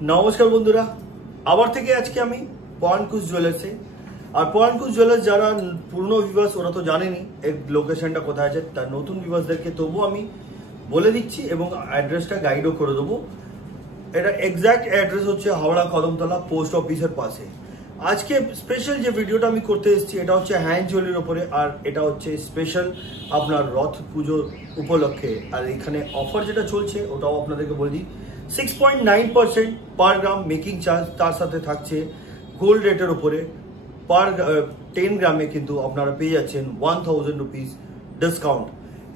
নমস্কার বন্ধুরা, আবার থেকে আজকে আমি পরানকুশ জুয়েলার্সে। আর পরানকুশ জুয়েলার্স যারা পুরনো ভিউয়ার্স ওরা তো জানেনি এর লোকেশনটা কোথায় আছে, তার নতুন ভিউয়ার্সদেরকে তবু আমি বলে দিচ্ছি এবং অ্যাড্রেসটা গাইডও করে দেবো। এটা এক্স্যাক্ট অ্যাড্রেস হচ্ছে হাওড়া কদমতলা পোস্ট অফিসের পাশে। আজকে স্পেশাল যে ভিডিওটা আমি করতে এসেছি এটা হচ্ছে হ্যান্ড জুয়েলারির ওপরে, আর এটা হচ্ছে স্পেশাল আপনার রথ পুজো উপলক্ষে। আর এখানে অফার যেটা চলছে ওটাও আপনাদেরকে বলে দিই, 6.9% পার গ্রাম মেকিং চার্জ, তার সাথে থাকছে গোল্ড রেটের ওপরে পার 10 গ্রামে কিন্তু আপনারা পেয়ে যাচ্ছেন 1000 রুপিস ডিসকাউন্ট।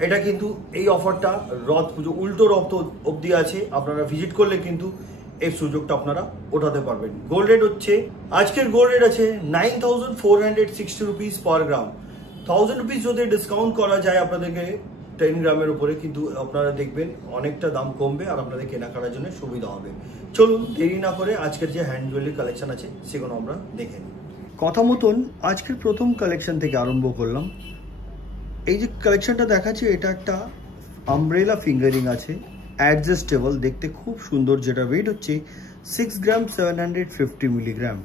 এটা কিন্তু এই অফারটা রথ পুজো উল্টো রথ অবধি আছে, আপনারা ভিজিট করলে কিন্তু এই সুযোগটা আপনারা ওঠাতে পারবেন। গোল্ড রেট হচ্ছে আজকের গোল্ড রেট আছে 9460 রুপিস পার গ্রাম। 1000 রুপিস যদি ডিসকাউন্ট করা যায় আপনাদেরকে 10 গ্রামের উপরে, কিন্তু আপনারা দেখবেন অনেকটা দাম কমবে আর আপনাদের কেনাকাটার জন্য সুবিধা হবে। চলুন দেরি না করে আজকের যে হ্যান্ড জুয়েলারি কালেকশন আছে সেগুলো আমরা দেখে নিই। কথা মতন আজকের প্রথম কালেকশন থেকে আরম্ভ করলাম। এই যে কালেকশনটা দেখাচ্ছি এটা একটা আমব্রেলা ফিঙ্গারিং আছে, অ্যাডজাস্টেবল, দেখতে খুব সুন্দর, যেটা ওয়েট হচ্ছে 6 গ্রাম 750 মিলিগ্রাম।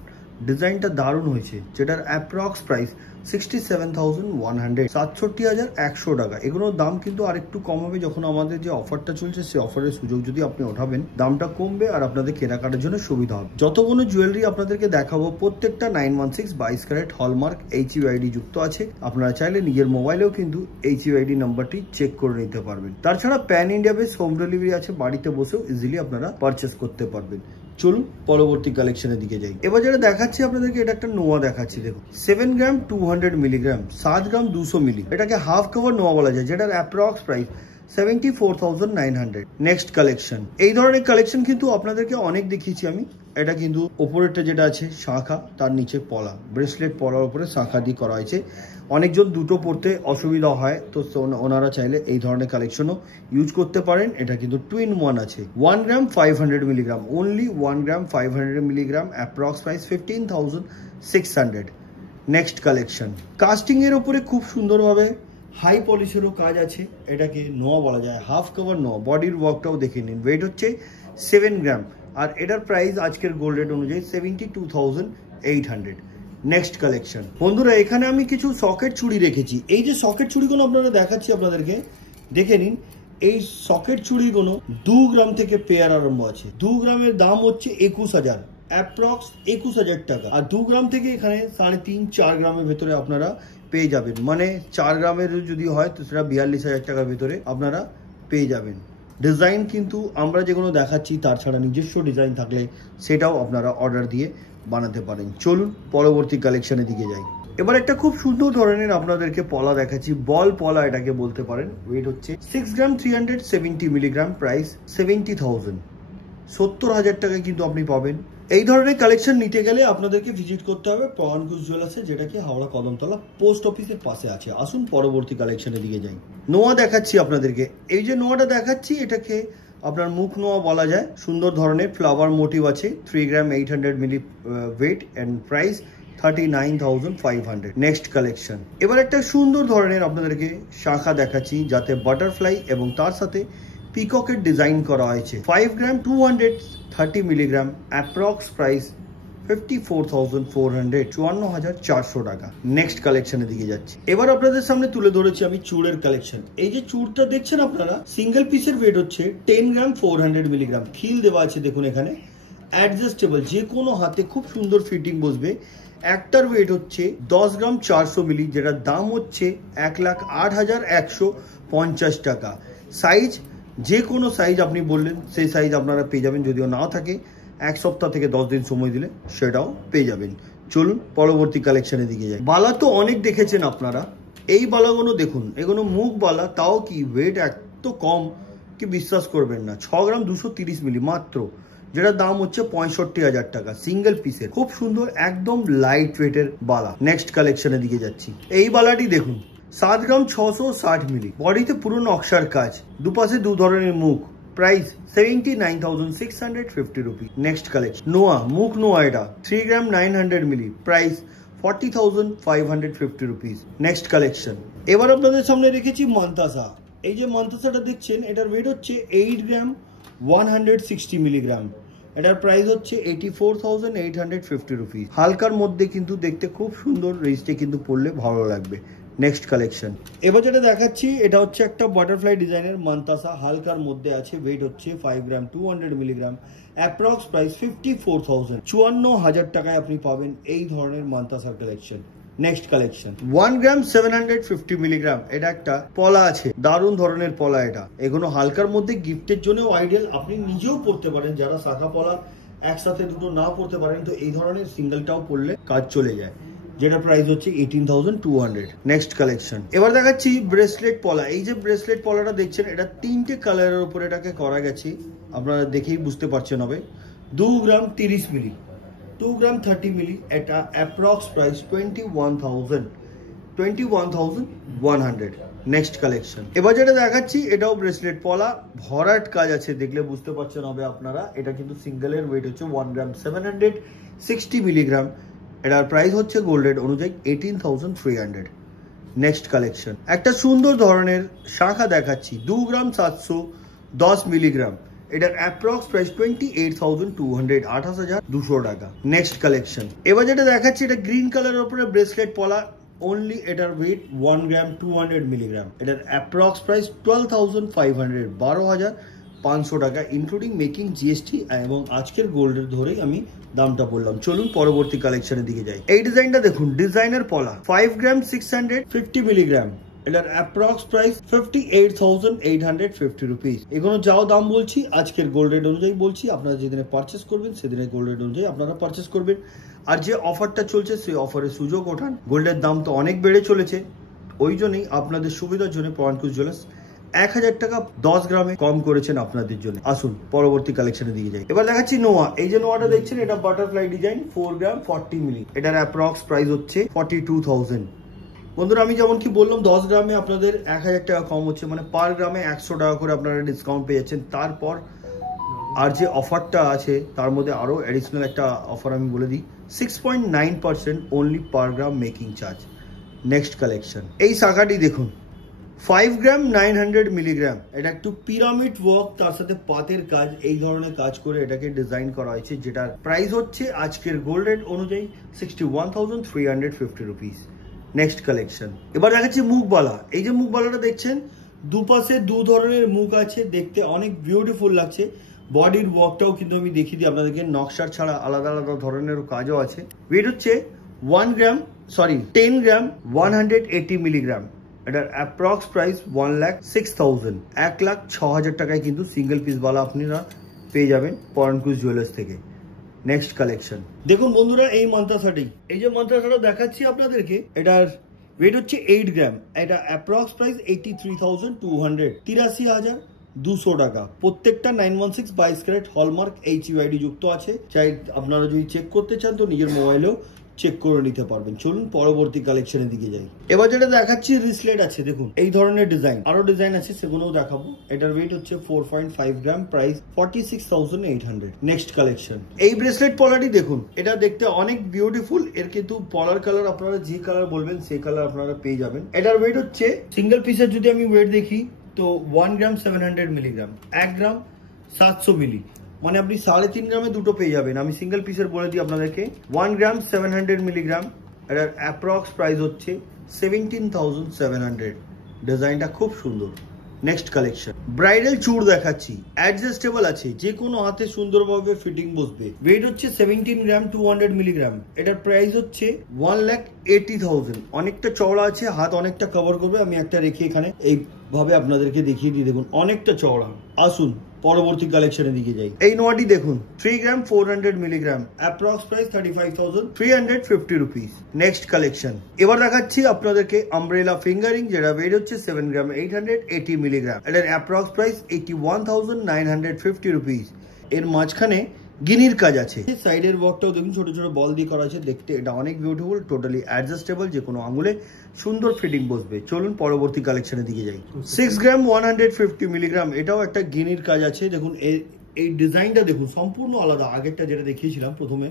ডিজাইনটা দারুণ হয়েছে, যেটার অ্যাপ্রক্স প্রাইস 67,100, 67,100 টাকা। এগুলোর দাম কিন্তু আরেকটু কম হবে যখন আমাদের যে অফারটা চলছে সেই অফারের সুযোগ যদি আপনি ওঠাবেন, দামটা কমবে আর আপনাদের কেনাকাটার জন্য সুবিধা হবে। যতগুলো জুয়েলারি আপনাদেরকে দেখাবো প্রত্যেকটা 916 22 ক্যারেট হলমার্ক HUID যুক্ত আছে। আপনারা চাইলে নিজের মোবাইলেও কিন্তু HUID নাম্বারটি চেক করে নিতে পারবেন। তাছাড়া pan India base home delivery আছে, বাড়িতে বসেও ইজিলি আপনারা পারচেস করতে পারবেন। চলুন পরবর্তী কালেকশনের দিকে যাই। এবার যেটা দেখাচ্ছি আপনাদেরকে এটা একটা নোয়া দেখাচ্ছি। দেখুন 7 গ্রাম 200 মিলিগ্রাম, 7 গ্রাম 200 মিলি, এটাকে হাফ কভার নোয়া বলা যায়, যেটার অ্যাপ্রক্স প্রাইস 74,900। নেক্সট কালেকশন, এই ধরনের কালেকশন কিন্তু আপনাদেরকে অনেক দেখিয়েছি আমি। এটা কিন্তু ওপরেরটা যেটা আছে শাঁখা, তার নিচে পলা, ব্রেসলেট পলার উপরে শাঁখা দিয়ে করা হয়েছে। অনেকজন দুটো পরতে অসুবিধা হয়, তো ওনারা চাইলে এই ধরনের কালেকশনও ইউজ করতে পারেন। এটা কিন্তু টুইন ওয়ান আছে, 1 গ্রাম 500 মিলিগ্রাম, অনলি 1 গ্রাম 500 milligram, approx price 15,600। Next collection, casting এর উপরে খুব সুন্দরভাবে হাই পলিশেরও কাজ আছে, এটাকে নোয়া বলা যায়, হাফ কভার নোয়া। বডির ওয়ার্কটাও দেখে নিন, ওয়েট হচ্ছে 7 গ্রাম, আর এটার প্রাইস আজকের গোল্ড রেট অনুযায়ী 72,800। নেক্সট কালেকশন বন্ধুরা, এখানে আমি কিছু সকেট চুড়ি রেখেছি। এই যে সকেট চুড়িগুলো আপনারা দেখাচ্ছি আপনাদেরকে, দেখে নিন। এই সকেট চুড়িগুলো 2 গ্রাম থেকে পেয়ার আরম্ভ আছে। 2 গ্রামের দাম হচ্ছে 21,000, অ্যাপ্রক্স 21,000 টাকা। আর 2 গ্রাম থেকে এখানে 3.5-4 গ্রামের ভেতরে আপনারা পেয়ে যাবেন, মানে 4 গ্রামের যদি হয় তো সেটা 42,000 টাকার ভেতরে আপনারা পেয়ে যাবেন। ডিজাইন কিন্তু আমরা যেগুলো দেখাচ্ছি তার ছাড়া নিজস্ব ডিজাইন থাকলে সেটাও আপনারা অর্ডার দিয়ে বানাতে পারেন। চলুন পরবর্তী কালেকশনের দিকে যাই। এবার একটা খুব সুন্দর ধরনের আপনাদেরকে পলা দেখাচ্ছি, বল পলা এটাকে বলতে পারেন। ওয়েট হচ্ছে 6 গ্রাম 370 মিলিগ্রাম, প্রাইস 70,000, 70,000 টাকায় কিন্তু আপনি পাবেন। এই ধরনের কালেকশন নিতে গেলে আপনাদেরকে ভিজিট করতে হবে পরানকুশ জুয়েলার্সে, যেটা কি হাওড়া কদমতলা পোস্ট অফিসের পাশে আছে। আসুন পরবর্তী কালেকশনের দিকে যাই। নোয়া দেখাচ্ছি আপনাদেরকে। এই যে নোয়াটা দেখাচ্ছি এটাকে আপনার মুখ নোয়া বলা যায়, সুন্দর ধরনের ফ্লাওয়ার মোটিভ আছে, 3 gram 800 milli weight and price 39,500। Next collection, এবার একটা সুন্দর ধরনের আপনাদেরকে শাখা দেখাচ্ছি, যাতে বাটারফ্লাই এবং তার সাথে পিককের ডিজাইন করা হয়েছে। 5 গ্রাম 230 মিলিগ্রাম, অ্যাপ্রক্স প্রাইস 54,400, 54,400 টাকা। নেক্সট কালেকশনের দিকে যাচ্ছি। এবার আপনাদের সামনে তুলে ধরেছি আমি চূড়ের কালেকশন। এই যে চূড়টা দেখছেন আপনারা, সিঙ্গেল পিসের ওয়েট হচ্ছে 10 গ্রাম 400 মিলিগ্রাম, খিল দেওয়া আছে দেখুন এখানে, অ্যাডজাস্টেবল, যে কোনো হাতে খুব সুন্দর ফিটিং বসবে। একটার ওয়েট হচ্ছে 10 গ্রাম 400 মিলি, যেটার দাম হচ্ছে 1,08,150 টাকা। সাইজ যে কোনো সাইজ আপনি বললেন সেই সাইজ আপনারা পেয়ে যাবেন, যদিও নাও থাকে 1 সপ্তাহ থেকে 10 দিন সময় দিলে সেটাও পেয়ে যাবেন। চলুন পরবর্তী কালেকশনের দিকে যাই। বালা তো অনেক দেখেছেন আপনারা, এই বালাগুলো দেখুন, এগুলো মুখ বালা, তাও কি ওয়েট এত কম কি বিশ্বাস করবেন না। 6 গ্রাম 230 মিলি মাত্র, যেটার দাম হচ্ছে 65,000 টাকা, সিঙ্গেল পিসের, খুব সুন্দর একদম লাইট ওয়েটের বালা। নেক্সট কালেকশনের দিকে যাচ্ছি। এই বালাটি দেখুন, 7 গ্রাম 660 মিলি, বডিতে পুরো নকশার কাজ, দুপাশে 2 ধরনের মুখ, প্রাইস 79,650 রুপি। নেক্সট কালেকশন, নোয়া, মুখ নোয়া, এটা 3 গ্রাম 900 মিলি, প্রাইস 40,550 রুপিস। নেক্সট কালেকশন, এবার আপনাদের সামনে রেখেছি মান্তাসা। এই যে মান্তাসাটা দেখছেন এটার ওয়েট হচ্ছে 8 গ্রাম 160 মিলিগ্রাম, এটার প্রাইস হচ্ছে 84,850 রুপিস। হালকার মধ্যে কিন্তু দেখতে খুব সুন্দর, রেঞ্জে কিন্তু পরলে ভালো লাগবে। নেক্সট কালেকশন এবার যেটা দেখাচ্ছি এটা হচ্ছে একটা বাটারফ্লাই ডিজাইনের মান্তাসা, হালকার মধ্যে আছে, ওয়েট হচ্ছে 5 গ্রাম 200 মিলিগ্রাম, অ্যাপ্রক্স প্রাইস 54,000, 54,000 টাকায় আপনি পাবেন এই ধরনের মান্তাসার কালেকশন। নেক্সট কালেকশন 1 গ্রাম 750 মিলিগ্রাম, এটা একটা পলা আছে, দারুণ ধরনের পলা। এটা এগুলো হালকার মধ্যে গিফটের জন্য আইডিয়াল, আপনি নিজেও পড়তে পারেন। যারা শাখা পলা একসাথে দুটো না পড়তে পারেন তো এই ধরনের সিঙ্গেলটাও পড়লে কাজ চলে যায়, যেটা প্রাইস হচ্ছে 18,200। নেক্সট কালেকশন এবার দেখাচ্ছি ব্রেসলেট পলা। এই যে ব্রেসলেট পলাটা দেখছেন এটা 3টে কালারের উপর এটাকে করা গেছে, আপনারা দেখেই বুঝতে পারছেন হবে। 2 গ্রাম 30 মিলি, 2 গ্রাম 30 মিলি, এটা অ্যাপ্রক্স প্রাইস 21,100। নেক্সট কালেকশন এবার যেটা দেখাচ্ছি এটাও ব্রেসলেট পলা, ভরাট কাজ আছে, দেখলে বুঝতে পারছেন হবে আপনারা। এটা কিন্তু সিঙ্গেলের ওয়েট হচ্ছে 1 গ্রাম 760 মিলিগ্রাম, এটার প্রাইস হচ্ছে গোল্ড রেট অনুযায়ী 18,300। নেক্সট কালেকশন একটা সুন্দর ধরনের শাখা দেখাচ্ছি, 2 গ্রাম 710 মিলিগ্রাম, এটার অ্যাপ্রক্স প্রাইস 28,200, 28,200 টাকা। নেক্সট কালেকশন এবার যেটা দেখাচ্ছি এটা গ্রিন কালারের উপরে ব্রেসলেট পলা, অনলি এটার ওয়েট 1 গ্রাম 200 মিলিগ্রাম, এটার অ্যাপ্রক্স প্রাইস 12,500, 12,500 টাকা, ইনক্লুডিং মেকিং জিএসটি। এবং আজকের গোল্ডের ধরেই আমি দামটা বললাম। চলুন পরবর্তী কালেকশনের দিকে যাই। এই ডিজাইনটা দেখুন, ডিজাইনার পলা, 5 গ্রাম 650 মিলিগ্রাম, এটার অ্যাপ্রক্স প্রাইস 58,850 রুপিস। এগুলো যাও দাম বলছি আজকের গোল্ড রেট অনুযায়ী বলছি, আপনারা যেদিনে পারচেস করবেন সেদিনে গোল্ড রেট অনুযায়ী আপনারা পারচেস করবেন। আর যে অফারটা চলছে সেই অফারের সুযোগ ওঠান। গোল্ডের দাম তো অনেক বেড়ে চলেছে, ওই জন্যই আপনাদের সুবিধার জন্য পয়েন্টকুশ জুয়েলার্স 1000 টাকা 10 গ্রামে কম করেছেন আপনাদের জন্য। আসুন পরবর্তী কালেকশনের দিকে যাই। এবার দেখাচ্ছি নোয়া। এই যে নোয়াটা দেখছেন এটা বাটারফ্লাই ডিজাইন, 4 গ্রাম 40 মিলি, এটার অ্যাপ্রক্স প্রাইস হচ্ছে 42,000। বন্ধুরা আমি যেমন কি বললাম 10 গ্রামে আপনাদের 1000 টাকা কম হচ্ছে, মানে পার গ্রামে 100 টাকা করে আপনারা ডিসকাউন্ট পেয়ে যাচ্ছেন। তারপর আর যে অফারটা আছে তার মধ্যে আরো অ্যাডিশনাল একটা অফার আমি বলে দিই, 6.9% অনলি পার গ্রাম মেকিং চার্জ। নেক্সট কালেকশন এই শাখাটি দেখুন, 5 গ্রাম 900 মিলিগ্রাম, এটা একটু পিরামিড ওয়ার্ক তার সাথে পাতের কাজ, এই ধরনের কাজ করে এটাকে ডিজাইন করা হয়েছে, যেটার প্রাইস হচ্ছে আজকের গোল্ড রেট অনুযায়ী 61,350 রুপিস। নেক্সট কালেকশন এবার দেখাচ্ছি মুখবালা। এই যে মুখবালাটা দেখছেন দুপাশে দু ধরনের মুখ আছে, দেখতে অনেক বিউটিফুল লাগছে। বডির ওয়ার্কটাও কিন্তু আমি দেখিয়ে দিই আপনাদেরকে, নকশার ছাড়া আলাদা আলাদা ধরনের কাজও আছে। ওয়েট হচ্ছে 10 গ্রাম 180 মিলিগ্রাম, এটার অ্যাপ্রক্স প্রাইস 1,06,000, 1,06,000 টাকায় কিন্তু সিঙ্গেল পিস বালা আপনারা পেয়ে যাবেন পয়েন্টকুশ জুয়েলার্স থেকে। নেক্সট কালেকশন দেখুন বন্ধুরা, এই মান্তাসাটি, এই যে মান্তাসাটা দেখাচ্ছি আপনাদেরকে, এটার ওয়েট হচ্ছে 8 গ্রাম, এটা অ্যাপ্রক্স প্রাইস 83,200, 83,200 টাকা। প্রত্যেকটা 916 22 ক্যারেট হলমার্ক HUID যুক্ত আছে। চাই আপনারা যদি চেক করতে চান তো নিজের মোবাইলেও চেক করে নিতে পারবেন। চলুন পরবর্তী কালেকশনের দিকে যাই। এবার যেটা দেখাচ্ছি রিসলেট আছে, দেখুন এই ধরনের ডিজাইন, আরো ডিজাইন আছে সেগুলোও দেখাবো। এটার ওয়েট হচ্ছে 4.5 গ্রাম, প্রাইস 46,800। নেক্সট কালেকশন এই ব্রেসলেট পলাটি দেখুন, এটা দেখতে অনেক বিউটিফুল, এর কিন্তু পলার কালার আপনারা যে কালার বলবেন সেই কালার আপনারা পেয়ে যাবেন। এটার ওয়েট হচ্ছে সিঙ্গেল পিসের যদি আমি ওয়েট দেখি তো 1 গ্রাম 700 মিলিগ্রাম, 1 গ্রাম 700 মিলি, মানে আপনি 3.5 গ্রামে দুটো পেয়ে যাবেন। আমি সিঙ্গেল পিসের বলে দিই আপনাদেরকে, 1 গ্রাম 700 মিলিগ্রাম, এটার অ্যাপ্রক্স প্রাইস হচ্ছে 17,700। ডিজাইনটা খুব সুন্দর। নেক্সট কালেকশন ব্রাইডাল চুড় দেখাচ্ছি, অ্যাডজাস্টেবল আছে, যে কোনো হাতে সুন্দরভাবে ফিটিং বসবে। ওয়েট হচ্ছে 17 গ্রাম 200 মিলিগ্রাম, এটার প্রাইস হচ্ছে 1,80,000। অনেকটা চওড়া আছে, হাত অনেকটা কভার করবে। আমি একটা রেখে এখানে এইভাবে আপনাদেরকে দেখিয়ে দিয়ে দেখুন অনেকটা চওড়া। আসুন পরবর্তী কালেকশনের দিকে যাই। এই নোয়াটি দেখুন 3 গ্রাম 400 milligram, approx price 35,350 rupees. Next collection এবার দেখাচ্ছি আপনাদেরকে আমব্রেলা ফিঙ্গারিং, যেটা ওয়েট হচ্ছে 7 গ্রাম 880 মিলিগ্রাম, এটার অ্যাপ্রক্স প্রাইস 81,950 রুপিস। এর মাঝখানে গিনির কাজ আছে, সাইডের ওয়ার্কটাও দেখুন ছোট ছোট বল দিয়ে করা আছে, দেখতে এটা অনেক বিউটিফুল, টোটালি অ্যাডজাস্টেবল, যে কোনো আঙুলে সুন্দর ফিটিং বসবে। চলুন পরবর্তী কালেকশনের দিকে যাই। 6 গ্রাম 150 মিলিগ্রাম, এটাও একটা গিনির কাজ আছে। দেখুন এই ডিজাইনটা দেখুন সম্পূর্ণ আলাদা, আগেরটা যেটা দেখিয়েছিলাম প্রথমে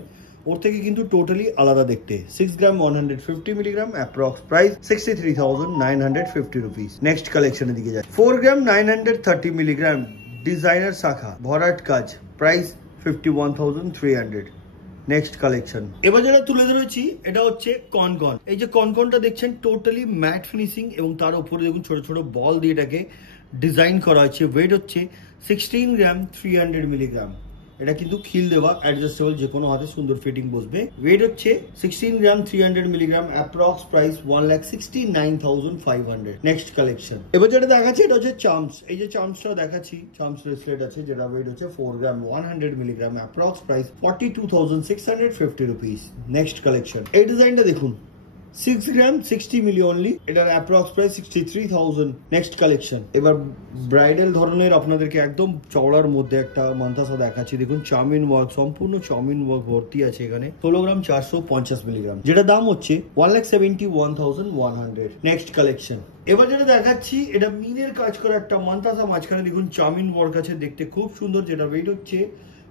ওর থেকে কিন্তু টোটালি আলাদা দেখতে। 6 গ্রাম 150 milligram, approx price 63,950 rupees. Next কালেকশনের দিকে যাই। 4 গ্রাম 930 মিলিগ্রাম, ডিজাইনার শাখা, ভরাট কাজ, প্রাইস 51,300। নেক্সট কালেকশন এবার যেটা তুলে ধরেছি এটা হচ্ছে কনকন। এই যে কনকনটা দেখছেন টোটালি ম্যাট ফিনিশিং এবং তার উপরে দেখুন ছোট ছোট বল দিয়ে এটাকে ডিজাইন করা হয়েছে। ওয়েট হচ্ছে 16 গ্রাম 300 মিলিগ্রাম। এটা কিন্তু খিল দেওয়া অ্যাডজাস্টেবল, যে কোনো হাতে সুন্দর ফিটিং বসবে। ওয়েট হচ্ছে 16 গ্রাম 300 milligram. Approx price 1,69,500। Next collection এবার যেটা দেখাচ্ছি এটা হচ্ছে চার্মস। এই যে চার্মসটা দেখাচ্ছি, চার্মস ব্রেসলেট আছে যেটা ওয়েট হচ্ছে 4 গ্রাম 100 milligram. Approx price 42,650 rupees. Next collection এই ডিজাইনটা দেখুন, 6 গ্রাম 60 মিলি অনলি। এটার অ্যাপ্রক্স প্রাইস 63,000। নেক্সট কালেকশন এবার ব্রাইডাল ধরনের আপনাদেরকে একদম চওড়ার মধ্যে একটা মান্তাসা দেখাচ্ছি। দেখুন চাউমিন ওয়ার্ক, সম্পূর্ণ চাউমিন ওয়ার্ক ভর্তি আছে এখানে। 16 গ্রাম 450 মিলিগ্রাম, যেটা দাম হচ্ছে 1,71,100। নেক্সট কালেকশন এবার যেটা দেখাচ্ছি এটা মিনের কাজ করা একটা মান্তাসা। মাঝখানে দেখুন চাউমিন ওয়ার্ক আছে, দেখতে খুব সুন্দর। যেটা ওয়েট হচ্ছে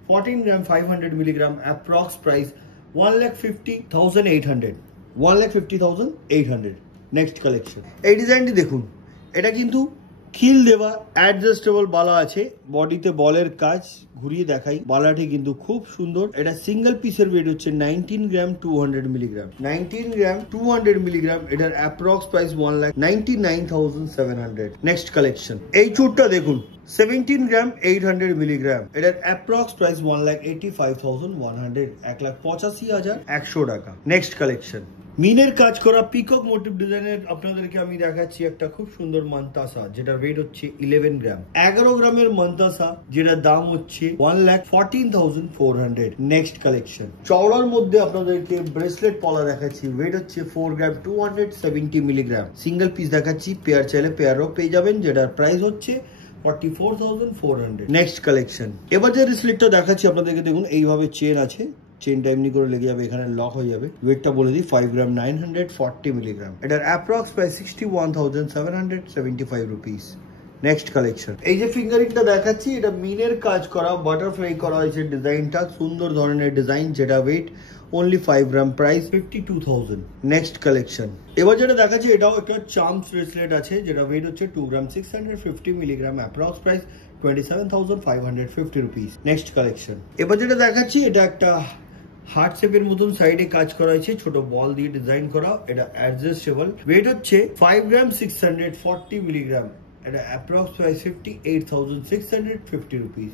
14 গ্রাম 500 milligram. Approx price 1,50,800। 1,50,800। Next collection এই ডিজাইনটি দেখুন, এটা কিন্তু খিল দেওয়া অ্যাডজাস্টেবল বালা আছে। বডিতে বলের কাজ ঘুরিয়ে দেখাই, বালাটি কিন্তু খুব সুন্দর। এটা সিঙ্গেল পিসের ওয়েট হচ্ছে 19 গ্রাম 200 মিলিগ্রাম। 19 গ্রাম 200 মিলিগ্রাম। এটার অ্যাপ্রক্স প্রাইস 1,99,700। নেক্সট কালেকশন এই চুটটা দেখুন, 17 গ্রাম 800 মিলিগ্রাম। এটার অ্যাপ্রক্স প্রাইস 1,85,100। 1,85,100 টাকা। নেক্সট কালেকশন মিনের কাজ করা পিকক মোটিভ ডিজাইনের আপনাদেরকে আমি দেখাচ্ছি একটা খুব সুন্দর মান্তাসা, যেটার ওয়েট হচ্ছে 11 গ্রাম। 11 গ্রামের মান্তাসা, যেটার দাম হচ্ছে 1,14,400। নেক্সট কালেকশন চওড়ার মধ্যে আপনাদেরকে ব্রেসলেট পলা দেখাচ্ছি। ওয়েট হচ্ছে 4 গ্রাম 270 মিলিগ্রাম। সিঙ্গেল পিস দেখাচ্ছি, পেয়ার চাইলে পেয়ারও পেয়ে যাবেন, যেটার প্রাইস হচ্ছে 44,400। নেক্সট কালেকশন এবার যে রিসলেটটা দেখাচ্ছি আপনাদেরকে দেখুন, এইভাবে চেন আছে, চেনটা এমনি করে লেগে যাবে, এখানে লক হয়ে যাবে। ওয়েটটা বলে দিই 5 গ্রাম 940 মিলিগ্রাম। এটার approx price 61,775 rupees. Next collection এই যে ফিঙ্গারিংটা দেখাচ্ছি, এটা মিনের কাজ করা, বাটারফ্লাই করা হয়েছে ডিজাইনটা, সুন্দর ধরনের ডিজাইন। যেটা ওয়েট only 5 গ্রাম, প্রাইস 52,000। নেক্সট কালেকশন এবার যেটা দেখাচ্ছি এটাও একটা চার্মস ব্রেসলেট আছে, যেটা ওয়েট হচ্ছে 2 গ্রাম 650 milligram. Approx price 27,550 rupees. Next collection এবার যেটা দেখাচ্ছি এটা একটা হার্ট শেপের মতন সাইডে কাজ করা হয়েছে, ছোট বল দিয়ে ডিজাইন করা। এটা অ্যাডজাস্টেবল। ওয়েট হচ্ছে 5 গ্রাম 640 মিলিগ্রাম। এটা approx price 58,650 rupees.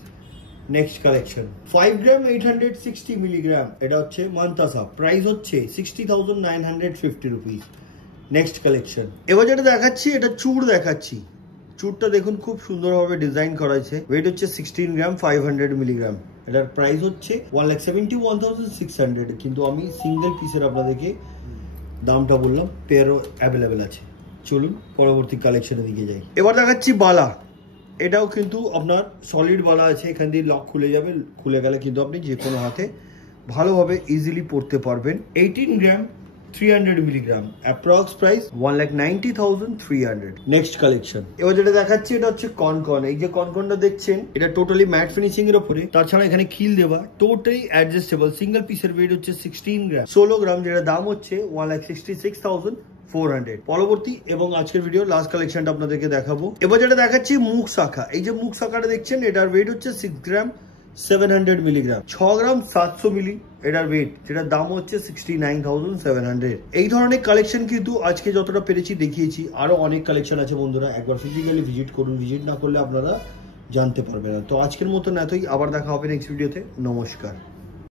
Next collection 5 গ্রাম 860 মিলিগ্রাম। এটা হচ্ছে মান্তাসা, প্রাইস হচ্ছে 60,950 রুপিস। নেক্সট কালেকশন এবার যেটা দেখাচ্ছি এটা চূড় দেখাচ্ছি। চূড়টা দেখুন খুব সুন্দরভাবে ডিজাইন করা হয়েছে। ওয়েট হচ্ছে 16 গ্রাম 500 মিলিগ্রাম। এটার প্রাইস হচ্ছে 1,71,600। কিন্তু আমি সিঙ্গেল পিসের আপনাদেরকে দামটা বললাম, পেয়ারও অ্যাভেলেবেল আছে। চলুন পরবর্তী কালেকশনের দিকে যাই। এবার দেখাচ্ছি বালা। এটাও কিন্তু আপনার সলিড বালা আছে, এখান দিয়ে লক খুলে যাবে। খুলে গেলে কিন্তু আপনি যে কোনো হাতে ভালোভাবে ইজিলি পড়তে পারবেন। 18 গ্রাম 300 milligram. Approx price 1,90,300। Next collection এবার যেটা দেখাচ্ছি এটা হচ্ছে কনকন। এই যে কনকনটা দেখছেন এটা টোটালি ম্যাট ফিনিশিং এর উপরে, তাছাড়া এখানে খিল দেওয়া, টোটালি অ্যাডজাস্টেবল। সিঙ্গেল পিসের ওয়েট হচ্ছে 16 গ্রাম 16 গ্রাম, যেটা দাম হচ্ছে 1,66,400। পরবর্তী এবং আজকের ভিডিও লাস্ট কালেকশনটা আপনাদেরকে দেখাবো। এবার যেটা দেখাচ্ছি মুখ শাখা। এই যে মুখ শাখাটা দেখছেন এটার ওয়েট হচ্ছে 6 গ্রাম 700 মিলিগ্রাম। 6 গ্রাম 700 মিলি এটার ওয়েট, যেটার দাম হচ্ছে 69,700। এই ধরনের কালেকশন কিন্তু আজকে যতটা পেরেছি দেখিয়েছি। আরো অনেক কালেকশন আছে বন্ধুরা, একবার ফিজিক্যালি ভিজিট করুন। ভিজিট না করলে আপনারা জানতে পারবেন না। তো আজকের মতন এতই, আবার দেখা হবে নেক্সট ভিডিওতে। নমস্কার।